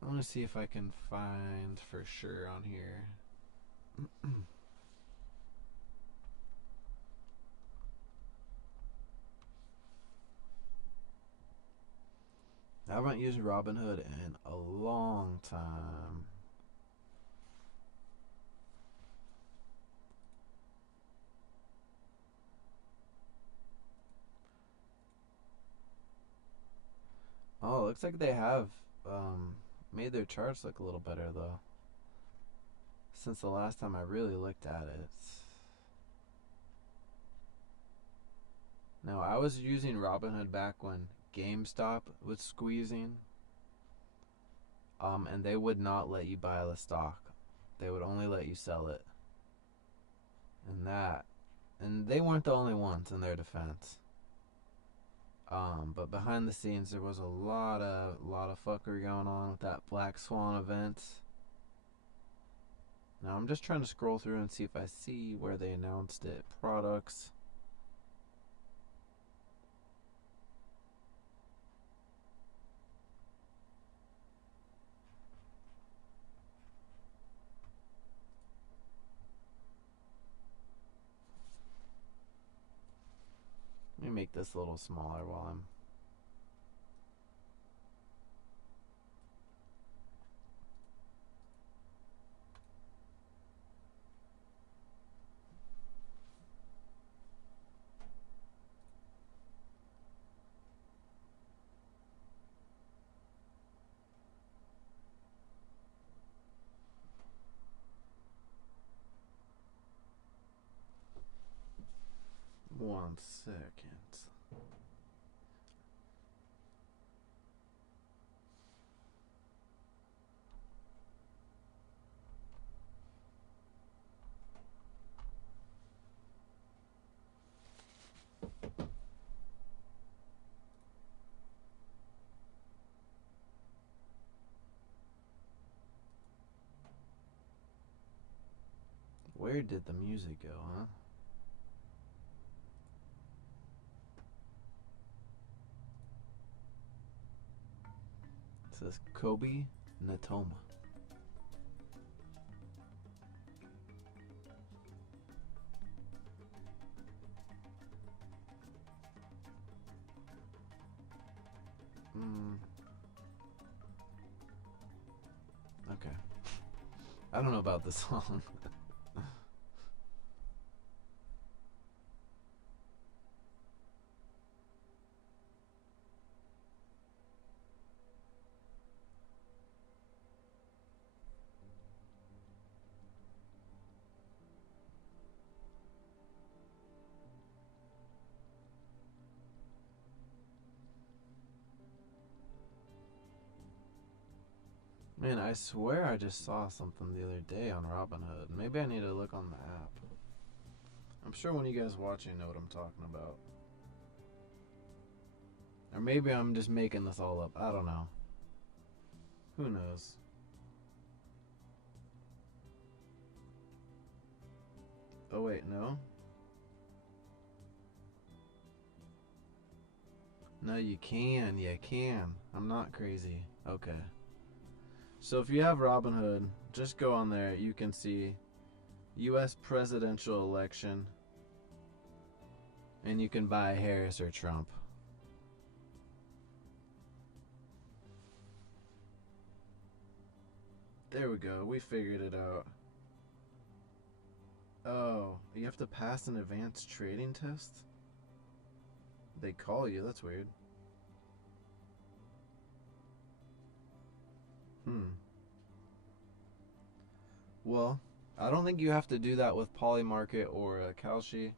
I want to see if I can find for sure on here. I haven't used Robinhood in a long time. Oh, looks like they have made their charts look a little better though. Since the last time I really looked at it. Now, I was using Robinhood back when GameStop was squeezing. And they would not let you buy the stock. They would only let you sell it. And they weren't the only ones in their defense. But behind the scenes, there was a lot of fuckery going on with that Black Swan event. Now I'm just trying to scroll through and see if I see where they announced it. Products. Let me make this a little smaller while I'm. One second. Where did the music go, huh? It says Kobe Natoma. Okay. I don't know about this song. Man, I swear I just saw something the other day on Robinhood. Maybe I need to look on the app. I'm sure when you guys watching know what I'm talking about. Or maybe I'm just making this all up. I don't know. Who knows? Oh wait, no? No, you can. You can. I'm not crazy. Okay. So if you have Robinhood, just go on there. You can see U.S. presidential election. And you can buy Harris or Trump. There we go. We figured it out. Oh, you have to pass an advanced trading test? They call you, that's weird. Hmm. Well, I don't think you have to do that with Polymarket or Kalshi.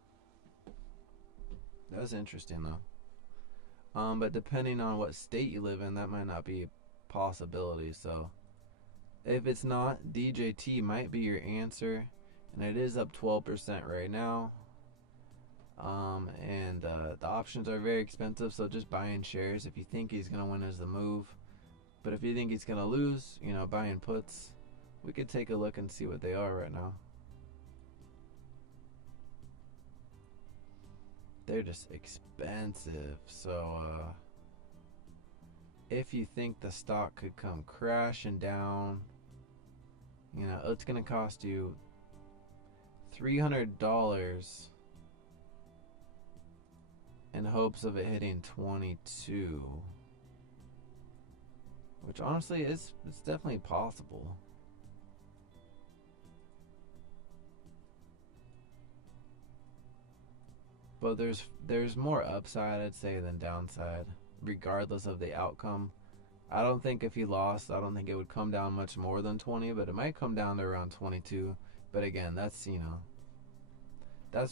That's interesting though. But depending on what state you live in, that might not be a possibility. So if it's not, DJT might be your answer, and it is up 12% right now. And the options are very expensive, so just buying shares if you think he's gonna win is the move. But if you think he's gonna lose, buying puts. We could take a look and see what they are right now. They're just expensive. So if you think the stock could come crashing down, it's gonna cost you $300 in hopes of it hitting 22, which honestly it's definitely possible. But there's more upside, I'd say, than downside, regardless of the outcome. I don't think if he lost, I don't think it would come down much more than 20, but it might come down to around 22. But again, that's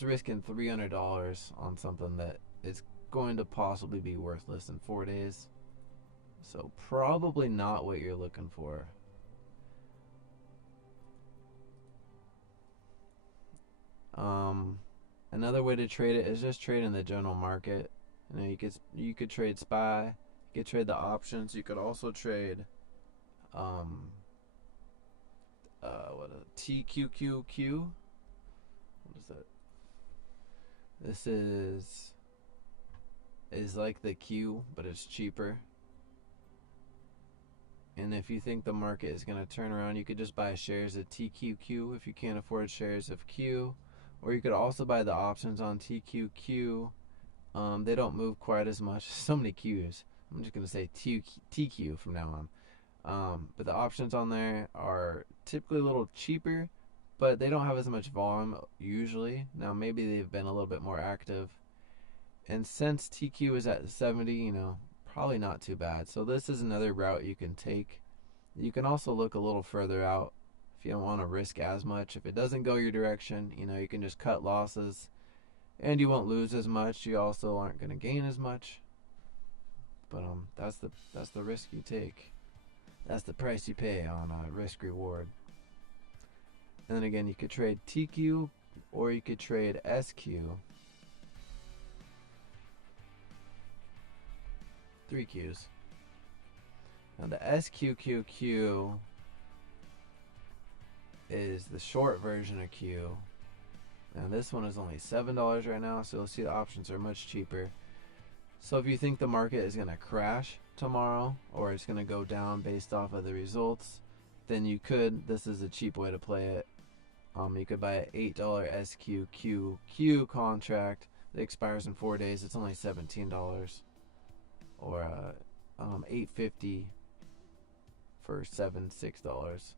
risking $300 on something that is going to possibly be worthless in 4 days. So probably not what you're looking for. Another way to trade it is just trade in the general market. You could trade SPY, you could trade the options. You could also trade what a TQQQ. What is that? This is like the Q, but it's cheaper. And if you think the market is going to turn around, you could just buy shares of TQQ if you can't afford shares of Q. Or you could also buy the options on TQQ. They don't move quite as much. So many Qs. I'm just going to say TQ from now on. But the options on there are typically a little cheaper, but they don't have as much volume usually. Now maybe they've been a little bit more active. And since TQ is at 70, probably not too bad. So this is another route you can take. You can also look a little further out if you don't want to risk as much. If it doesn't go your direction, you can just cut losses and you won't lose as much. You also aren't going to gain as much. But that's the risk you take. That's the price you pay on risk reward. And then again, you could trade TQ or you could trade SQ. 3 Qs. Now the SQQQ is the short version of Q. Now this one is only $7 right now, so you'll see the options are much cheaper. So if you think the market is going to crash tomorrow or it's going to go down based off of the results, then this is a cheap way to play it. You could buy an $8 SQQQ contract that expires in 4 days. It's only $17. Or $8.50 for $6.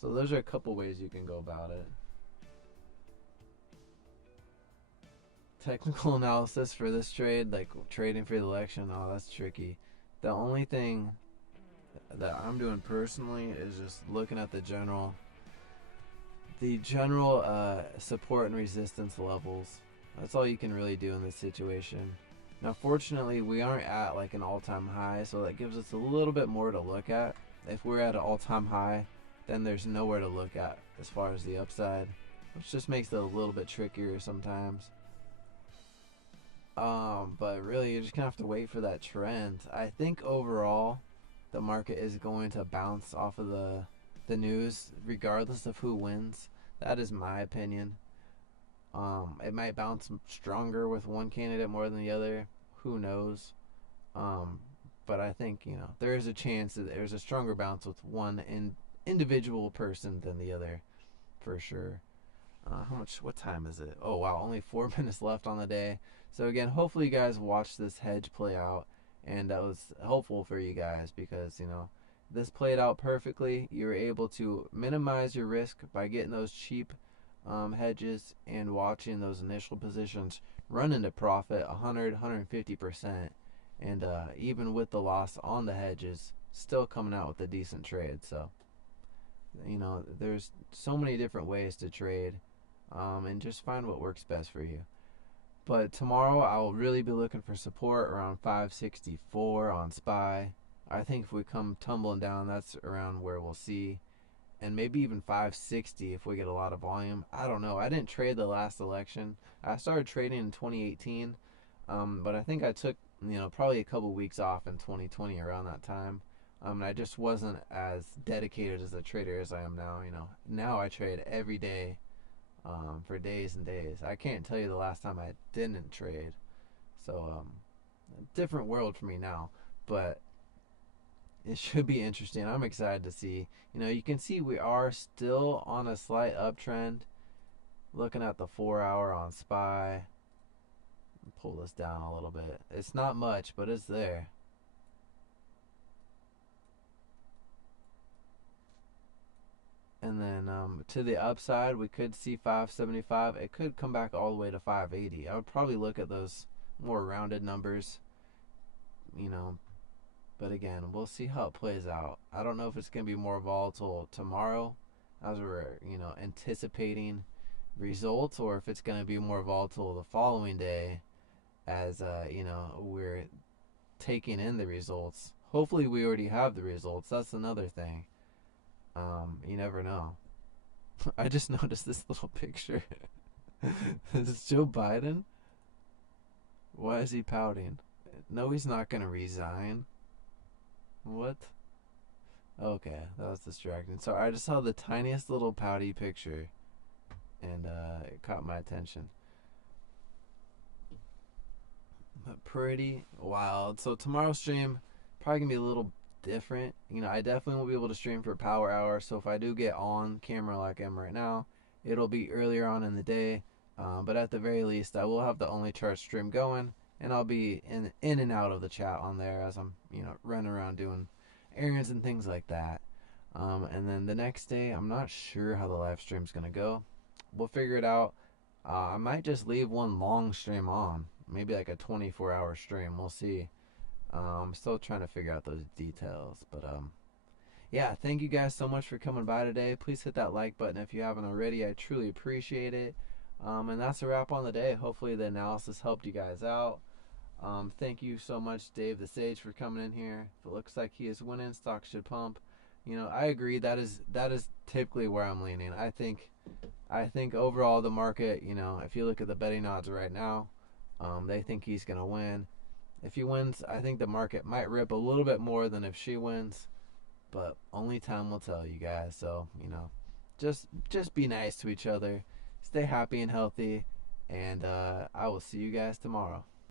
So those are a couple ways you can go about it. Technical analysis for this trade, like trading for the election, that's tricky. The only thing that I'm doing personally is just looking at the general support and resistance levels. That's all you can really do in this situation. Now fortunately we aren't at like an all-time high, so that gives us a little bit more to look at. If we're at an all-time high, then there's nowhere to look at as far as the upside, which just makes it a little bit trickier sometimes. But really you're just gonna have to wait for that trend. I think overall the market is going to bounce off of the news regardless of who wins. That is my opinion. It might bounce stronger with one candidate more than the other. Who knows? But I think, there is a chance that there's a stronger bounce with one individual person than the other, for sure. What time is it? Oh, wow, only 4 minutes left on the day. So again, hopefully you guys watched this hedge play out, and that was helpful for you guys because, this played out perfectly. You were able to minimize your risk by getting those cheap hedges and watching those initial positions run into profit 100, 150%, and even with the loss on the hedges, still coming out with a decent trade. So, there's so many different ways to trade, and just find what works best for you. But tomorrow I'll really be looking for support around 564 on SPY. I think if we come tumbling down, that's around where we'll see. And maybe even 560 if we get a lot of volume. I don't know. I didn't trade the last election. I started trading in 2018, but I think I took probably a couple weeks off in 2020 around that time. And I just wasn't as dedicated as a trader as I am now. Now I trade every day, for days and days. I can't tell you the last time I didn't trade. So, different world for me now, but it should be interesting. I'm excited to see. You can see we are still on a slight uptrend. Looking at the 4-hour on SPY. Pull this down a little bit. It's not much, but it's there. And then to the upside, we could see 575. It could come back all the way to 580. I would probably look at those more rounded numbers, but again, we'll see how it plays out. I don't know if it's going to be more volatile tomorrow as we're, anticipating results, or if it's going to be more volatile the following day as, we're taking in the results. Hopefully we already have the results. That's another thing. You never know. I just noticed this little picture. Is this Joe Biden? Why is he pouting? No, he's not going to resign. What? Okay, that was distracting. So I just saw the tiniest little pouty picture, and it caught my attention. But pretty wild. So tomorrow's stream probably gonna be a little different. I definitely won't be able to stream for power hour. So if I do get on camera like I am right now, it'll be earlier on in the day. But at the very least, I will have the only chart stream going, and I'll be in and out of the chat on there as I'm running around doing errands and things like that. And then the next day, I'm not sure how the live stream's gonna go. We'll figure it out. I might just leave one long stream on, maybe like a 24-hour stream. We'll see. I'm still trying to figure out those details, but yeah, thank you guys so much for coming by today. Please hit that like button if you haven't already. I truly appreciate it. And that's a wrap on the day. Hopefully the analysis helped you guys out. Thank you so much, Dave the Sage, for coming in here. If it looks like he is winning, stocks should pump. I agree. That is typically where I'm leaning. I think overall the market, if you look at the betting odds right now, they think he's gonna win. If he wins, I think the market might rip a little bit more than if she wins, but only time will tell, you guys. So just be nice to each other, stay happy and healthy, and I will see you guys tomorrow.